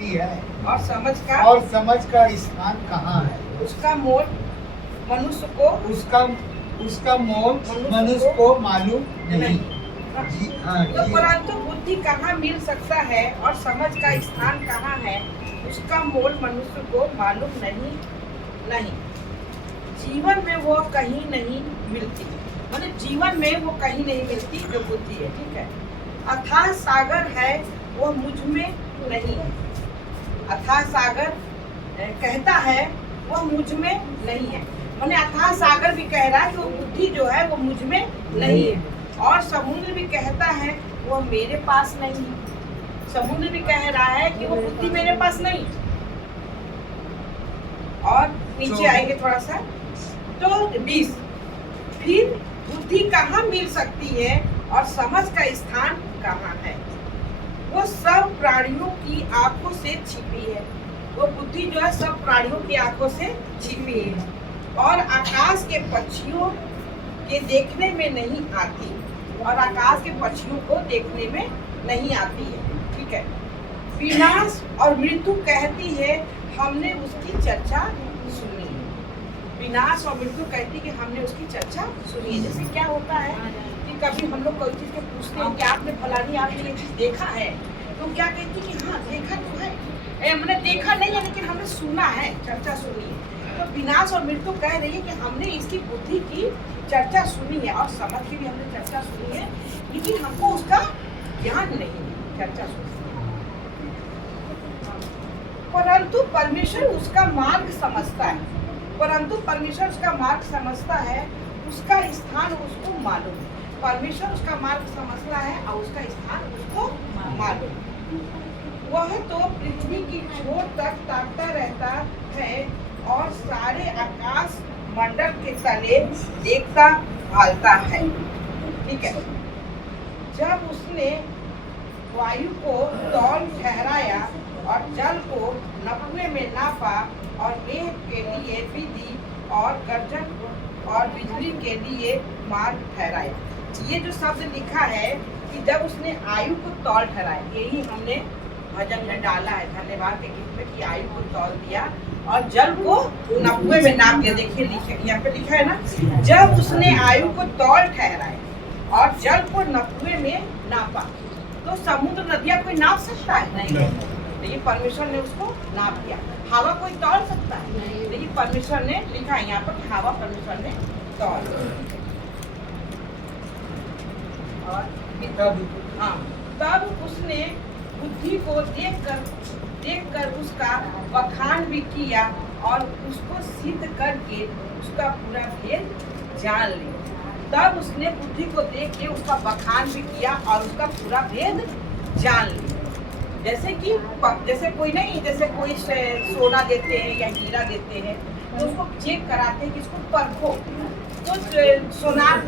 मिलती है और समझ का स्थान कहाँ है? उसका मोल मनुष्य को उसका मोल मनुष्य को मालूम नहीं। जी हाँ तो जी। परंतु बुद्धि कहाँ मिल सकता है और समझ का स्थान कहाँ है, उसका मोल मनुष्य को मालूम नहीं। जीवन में वो कहीं नहीं मिलती, मतलब जीवन में वो कहीं नहीं मिलती जो बुद्धि है। ठीक है। अथाह सागर है वो मुझ में नहीं है। अथाह सागर कहता है वो मुझ में नहीं है, मैंने अथाह सागर भी कह रहा है कि वो बुद्धि जो है वो मुझ में नहीं है। और समुद्र भी कहता है वो मेरे पास नहीं है। समुद्र भी कह रहा है कि वो बुद्धि मेरे पास नहीं। और नीचे आएंगे थोड़ा सा तो 20, फिर बुद्धि कहाँ मिल सकती है और समझ का स्थान कहाँ है? वो सब प्राणियों की आंखों से छिपी है। वो बुद्धि जो है सब प्राणियों की आंखों से छिपी है और आकाश के पक्षियों के देखने में नहीं आती, और आकाश के पक्षियों को देखने में नहीं आती है। ठीक है। विनाश और मृत्यु कहती है हमने उसकी चर्चा सुनी है। विनाश और मृत्यु कहती है कि हमने उसकी चर्चा सुनी है। जैसे क्या होता है कि कभी हम लोग कोई चीज के पूछते हैं कि आपने फलानी आपने ये चीज देखा है, तो क्या कहती कि हाँ देखा तो है, हमने देखा नहीं है लेकिन हमने सुना है, चर्चा सुनी है। तो विनाश और मृत्यु कह रही है कि हमने इसकी बुद्धि की चर्चा सुनी है और समझ की भी हमने चर्चा सुनी है, लेकिन हमको उसका ज्ञान नहीं है। चर्चा सुनी परंतु परमेश्वर उसका मार्ग समझता है। परंतु परमेश्वर उसका मार्ग समझता है, उसका स्थान उसको मालूम है। परमेश्वर उसका मार्ग समझता है और उसका स्थान उसको मालूम। वह तो पृथ्वी की छोर तक ताकता रहता है और सारे आकाश मंडल के तले देखता भालता है। ठीक है। जब उसने वायु को तौल ठहराया और जल को नपुए में नापा और मेघ के लिए विधि और गर्जन और बिजली के लिए मार्ग ठहराया। ये जो शब्द लिखा है कि जब उसने आयु को तौल ठहराया, यही हमने भजन में डाला है धन्यवाद के गीत में कि आयु को तौल दिया और जल को नपुए में नाप दिया। देखिए यहाँ पे लिखा है ना, जब उसने आयु को तौल ठहराया और जल को नपुए में नापा। तो समुद्र नदियाँ कोई नाप सकता है? नहीं। लेकिन परमेश्वर ने उसको नाप दिया। हवा कोई तौल सकता है? लेकिन परमेश्वर ने लिखा है यहाँ पर हवा परमेश्वर ने तौल। और हाँ, तब उसने बुद्धि को देखकर उसका बखान भी किया और उसको सिद्ध करके उसका पूरा भेद जान लिया। तब उसने बुद्धि को देख के उसका बखान भी किया और उसका पूरा भेद जान लिया। जैसे कोई नहीं, जैसे कोई सोना देते हैं या हीरा देते हैं तो उसको चेक कराते हैं कि इसको परखो। तो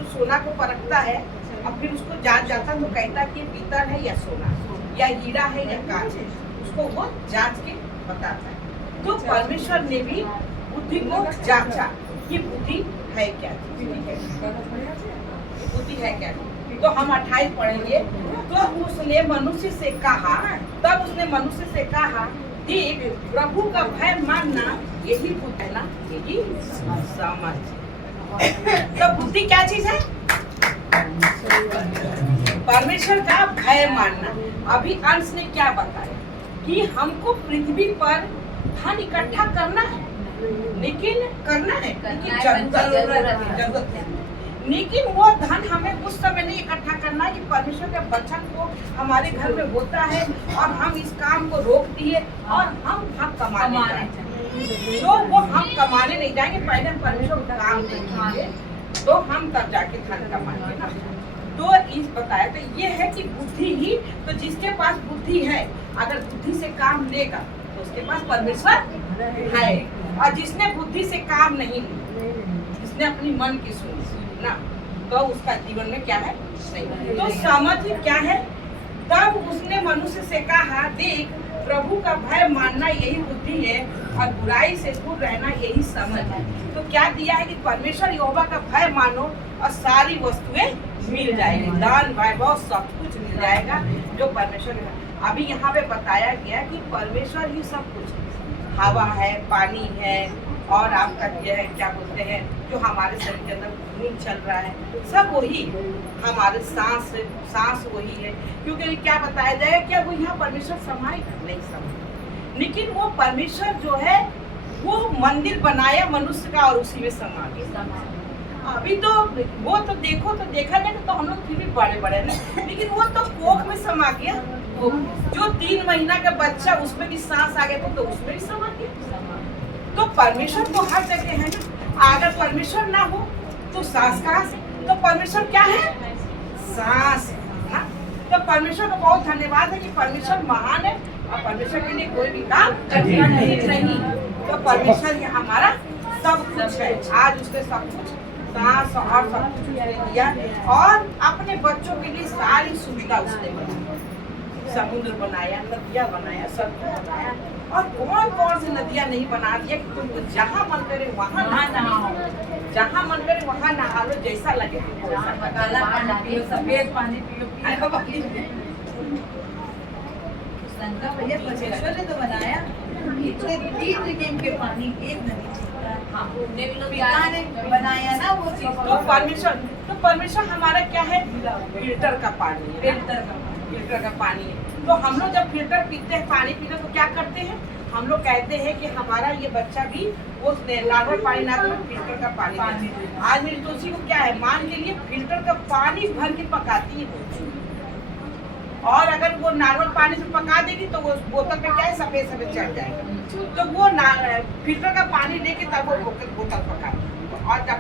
सोना को परखता है और फिर उसको जांच जाता तो कहता है कि पीतल है या सोना या हीरा है या कांच है, उसको वो जांच के बताता है। तो परमेश्वर ने भी बुद्धि को जांचा कि बुद्धि है क्या, बुद्धि है क्या। तो हम 28 पढ़ेंगे। तो उसने मनुष्य से कहा, तब उसने मनुष्य से कहा, देख प्रभु का भय मानना यही बुद्धि है ना, यही समझ। तो बुद्धि क्या चीज है? परमेश्वर का भय मानना। अभी अंश ने क्या बताया कि हमको पृथ्वी पर धन इकट्ठा करना है, लेकिन करना है जरूरत है। लेकिन वो धन हमें उस समय नहीं इकट्ठा करना है कि परमेश्वर के वचन को हमारे घर में होता है और हम इस काम को रोक दिए और हम कमाने जाएंगे। तो वो हम कमाने नहीं जाएंगे, पहले हम परमेश्वर का काम देखेंगे तो हम तब जाके धन कमाएंगे ना। तो इस बताया तो ये है कि बुद्धि ही, तो जिसके पास बुद्धि है अगर बुद्धि से काम लेगा तो उसके पास परमेश्वर है। और जिसने बुद्धि से काम नहीं लिया, जिसने अपनी मन की सुनी ना, तो उसका जीवन में क्या है? नहीं। तो समझ क्या है? तब उसने मनुष्य से कहा, देख प्रभु का भय मानना यही बुद्धि है और बुराई से दूर रहना यही समझ है। तो क्या दिया है कि परमेश्वर यहोवा का भय मानो और सारी वस्तुएं मिल जाएगी, दान वैभव सब कुछ मिल जाएगा जो परमेश्वर ने। अभी यहाँ पे बताया गया कि परमेश्वर ही सब कुछ है। हवा है, पानी है, और आपका ये है क्या बोलते हैं, जो हमारे शरीर के अंदर खून चल रहा है, सब वही। हमारे सांस वही है। क्योंकि क्या बताया जाएगा, क्या वो यहाँ परमेश्वर समाएगा? नहीं समाएगा। लेकिन वो परमेश्वर जो है वो मंदिर बनाया मनुष्य का और उसी में समा गया। अभी तो वो तो देखो तो देखा जाए तो हम लोग फिर भी बड़े बड़े हैं, लेकिन वो तो कोख में समा गया। जो 3 महीना का बच्चा, उसमें भी सांस आ गया तो उसमें भी समा गया। तो परमेश्वर तो हर जगह है ना। अगर परमेश्वर ना हो तो सांस कहाँ से? तो परमेश्वर क्या है? सांस है ना। तो परमेश्वर को बहुत धन्यवाद है कि परमेश्वर महान है और परमेश्वर के लिए कोई भी काम कठिन नहीं। तो परमेश्वर ये हमारा सब कुछ है। आज उसने सब कुछ, सांस और सब कुछ उसने दिया, और अपने बच्चों के लिए सारी सुविधा उसने बनाई। समुद्र बनाया, नदियाँ बनाया, सब कुछ बनाया। और कौन कौन सी नदियाँ नहीं बना दिया कि तुमको जहाँ मन करे वहाँ नहाओ, जहाँ मन करे वहाँ नहा लो, जैसा लगे काला पानी पियो, सफेद पानी पियो। शंकर भैया परमेश्वर ने तो बनाया इतने 3 रिकेम के पानी, एक नदी पिता ने बनाया ना वो चीज। तो परमेश्वर हमारा क्या है? फिल्टर का पानी है। फिल्टर का पानी है। तो हम लोग जब फिल्टर पीते हैं, पानी पीते हैं, तो क्या करते हैं? हम लोग कहते हैं कि हमारा ये बच्चा भी वो नॉर्मल पानी ना तो फिल्टर का पानी। आज मेरी तुलसी को क्या है, मान के लिए फिल्टर का पानी भर के पकाती है। और अगर वो नॉर्मल पानी से पका देगी तो वो बोतल पे क्या है, सफेद चढ़ जाएगा। तो वो फिल्टर का पानी लेके तब वो बोतल पकाती है।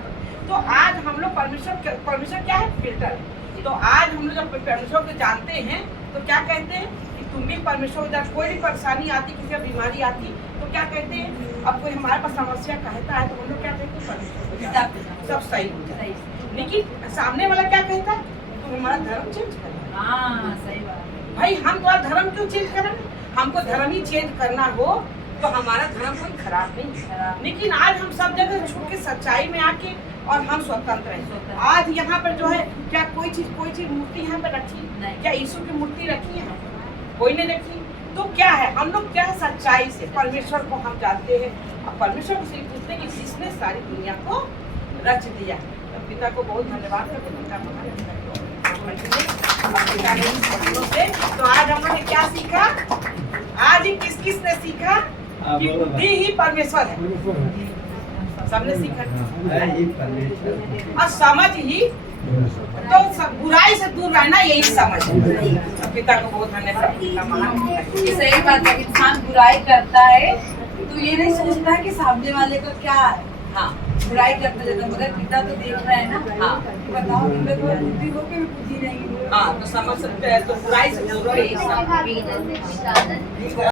तो आज हम लोग परमेश्वर क्या है? फिल्टर है। तो आज हम लोग जब परमेश्वर को जानते हैं तो क्या कहते हैं कि तुम भी परमेश्वर, जब कोई भी परेशानी आती, किसी का बीमारी आती, तो क्या कहते हैं? अब कोई हमारे पास समस्या कहता है तो हम लोग क्या कहते हैं? परमेश्वर सब सही हो जाए। लेकिन सामने वाला क्या कहता है? तुम हमारा धर्म चेंज करो। हाँ सही बात। भाई हम तुम्हारा धर्म क्यों चेंज करें? हमको धर्म ही चेंज करना हो तो हमारा धर्म कोई खराब नहीं है। लेकिन आज हम सब जगह छूट के सच्चाई में आके और हम स्वतंत्र हैं। आज यहाँ पर जो है, क्या कोई चीज मूर्ति यहाँ पर रखी? क्या यीशु की मूर्ति रखी है? कोई नहीं रखी। तो क्या है, हम लोग क्या है? सच्चाई से परमेश्वर को हम जानते हैं और परमेश्वर को सिर्फ पूछते हैं कि जिसने सारी दुनिया को रच दिया। तो पिता को बहुत धन्यवाद करते हैं। तो आज हम लोग ने क्या सीखा? आज किसने सीखा कि बुद्धि ही परमेश्वर है। सबने सीखा और समझ ही, तो बुराई से दूर रहना यही समझ है। पिता को बहुत धन्यवाद। सही बात है। इंसान बुराई करता है तो ये नहीं सोचता है कि सामने वाले का क्या है। हाँ, बुराई करते रहता, मगर पिता तो देख रहा है ना। हाँ, बताओ कि बुद्धि हो के भी बुद्धि नहीं। हाँ, तो समझ सकते हैं। तो बुराई से दूर रहो।